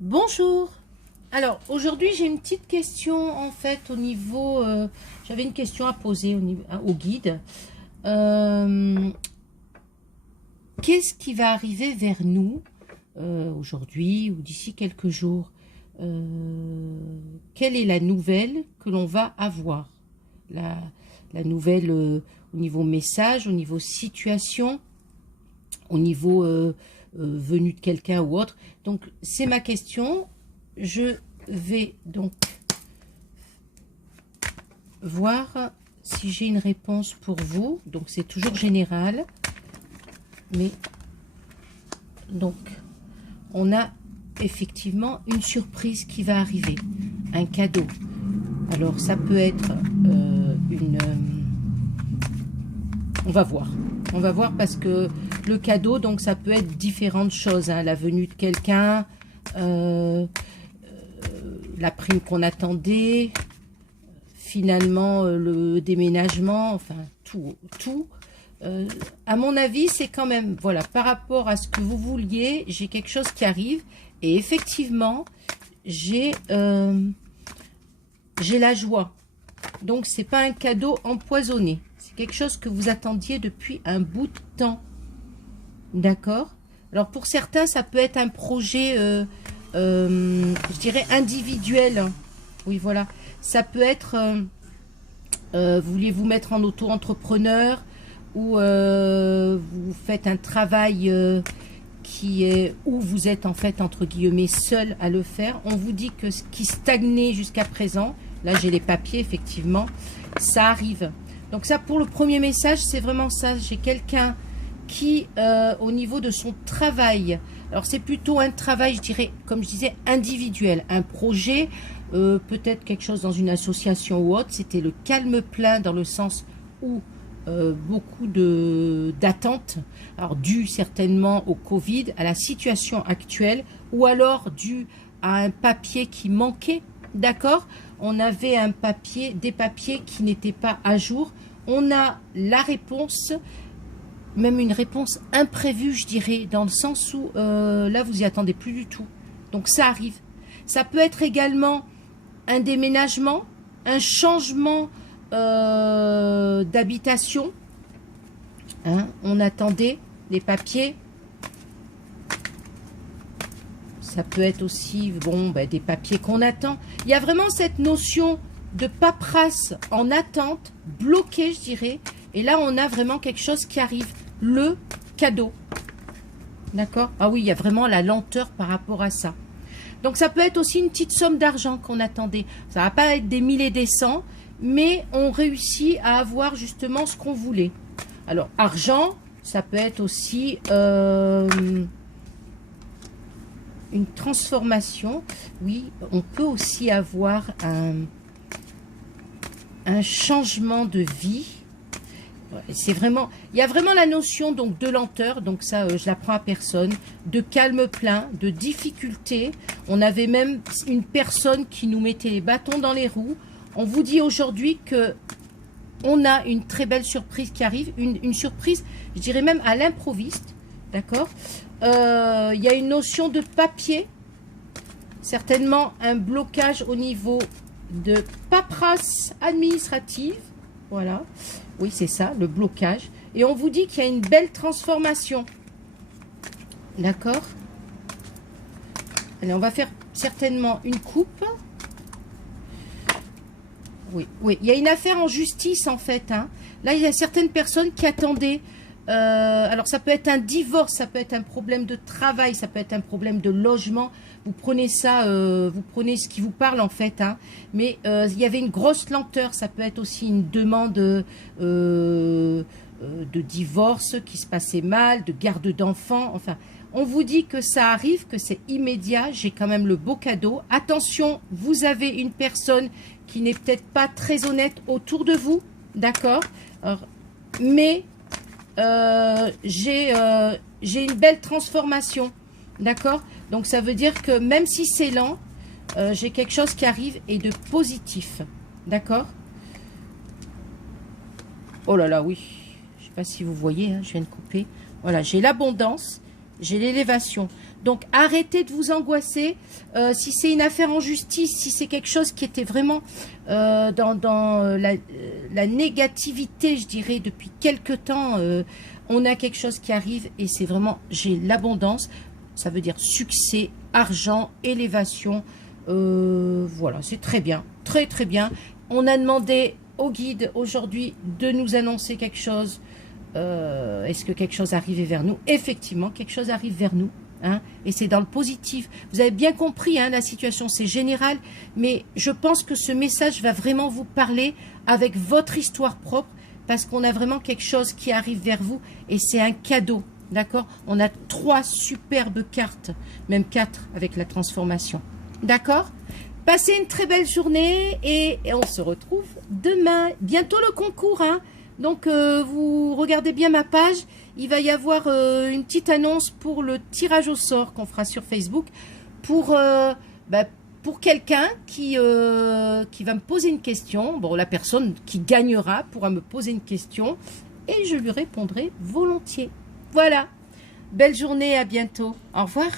Bonjour. Alors aujourd'hui j'ai une petite question en fait au niveau, j'avais une question à poser au guide. Euh, Qu'est-ce qui va arriver vers nous aujourd'hui ou d'ici quelques jours? Quelle est la nouvelle que l'on va avoir? La, la nouvelle au niveau message, au niveau situation, au niveau venue de quelqu'un ou autre. Donc c'est ma question. Je vais donc voir si j'ai une réponse pour vous. Donc c'est toujours général. Mais donc on a effectivement une surprise qui va arriver. Un cadeau. Alors ça peut être on va voir. On va voir parce que le cadeau, donc ça peut être différentes choses. Hein. La venue de quelqu'un, la prime qu'on attendait, finalement le déménagement, enfin tout. À mon avis, c'est quand même, voilà, par rapport à ce que vous vouliez, j'ai quelque chose qui arrive. Et effectivement, j'ai la joie. Donc, c'est pas un cadeau empoisonné. C'est quelque chose que vous attendiez depuis un bout de temps. D'accord? Alors, pour certains, ça peut être un projet, je dirais, individuel. Oui, voilà. Ça peut être, voulez vous mettre en auto-entrepreneur ou vous faites un travail qui est où vous êtes en fait entre guillemets seul à le faire. On vous dit que ce qui stagnait jusqu'à présent, là j'ai les papiers effectivement, ça arrive. Donc ça pour le premier message c'est vraiment ça. J'ai quelqu'un qui au niveau de son travail, alors c'est plutôt un travail je dirais comme je disais individuel, un projet, peut-être quelque chose dans une association ou autre. C'était le calme plein dans le sens où beaucoup d'attentes, alors dû certainement au Covid, à la situation actuelle, ou alors dû à un papier qui manquait, d'accord? On avait un papier, des papiers qui n'étaient pas à jour. On a la réponse, même une réponse imprévue, je dirais, dans le sens où là, vous y attendez plus du tout. Donc ça arrive. Ça peut être également un déménagement, un changement d'habitation. Hein, on attendait les papiers. Ça peut être aussi bon, ben, des papiers qu'on attend. Il y a vraiment cette notion de paperasse en attente, bloquée, je dirais. Et là, on a vraiment quelque chose qui arrive. Le cadeau. D'accord? Ah oui, il y a vraiment la lenteur par rapport à ça. Donc, ça peut être aussi une petite somme d'argent qu'on attendait. Ça ne va pas être des mille et des cents, mais on réussit à avoir justement ce qu'on voulait. Alors, argent, ça peut être aussi une transformation. Oui, on peut aussi avoir un changement de vie. C'est vraiment, il y a vraiment la notion donc de lenteur, donc ça je l'apprends à personne, de calme plein, de difficulté. On avait même une personne qui nous mettait les bâtons dans les roues. On vous dit aujourd'hui que on a une très belle surprise qui arrive, une surprise, je dirais même à l'improviste, d'accord. Il y a une notion de papier, certainement un blocage au niveau de paperasse administrative, voilà. Oui, c'est ça, le blocage. Et on vous dit qu'il y a une belle transformation. D'accord? Allez, on va faire certainement une coupe. Oui, oui. Il y a une affaire en justice, en fait. Hein. Là, il y a certaines personnes qui attendaient. Alors, ça peut être un divorce, ça peut être un problème de travail, ça peut être un problème de logement. Vous prenez ça, vous prenez ce qui vous parle, en fait. Hein. Mais il y avait une grosse lenteur. Ça peut être aussi une demande de divorce qui se passait mal, de garde d'enfants. Enfin, on vous dit que ça arrive, que c'est immédiat. J'ai quand même le beau cadeau. Attention, vous avez une personne qui n'est peut-être pas très honnête autour de vous. D'accord? Mais j'ai une belle transformation. D'accord? Donc ça veut dire que même si c'est lent, j'ai quelque chose qui arrive et de positif. D'accord? Oh là là, oui. Je ne sais pas si vous voyez, hein, je viens de couper. Voilà, j'ai l'abondance, j'ai l'élévation. Donc, arrêtez de vous angoisser. Si c'est une affaire en justice, si c'est quelque chose qui était vraiment dans la négativité, je dirais, depuis quelque temps, on a quelque chose qui arrive et c'est vraiment, j'ai l'abondance. Ça veut dire succès, argent, élévation. Voilà, c'est très bien, très très bien. On a demandé au guide aujourd'hui de nous annoncer quelque chose. Est-ce que quelque chose arrive vers nous? Effectivement, quelque chose arrive vers nous. Hein, et c'est dans le positif. Vous avez bien compris, hein, la situation, c'est général. Mais je pense que ce message va vraiment vous parler avec votre histoire propre. Parce qu'on a vraiment quelque chose qui arrive vers vous. Et c'est un cadeau. D'accord? On a 3 superbes cartes. Même 4 avec la transformation. D'accord? Passez une très belle journée. Et on se retrouve demain. Bientôt le concours, hein. Donc, vous regardez bien ma page. Il va y avoir une petite annonce pour le tirage au sort qu'on fera sur Facebook pour quelqu'un qui va me poser une question. Bon, la personne qui gagnera pourra me poser une question et je lui répondrai volontiers. Voilà. Belle journée, à bientôt. Au revoir.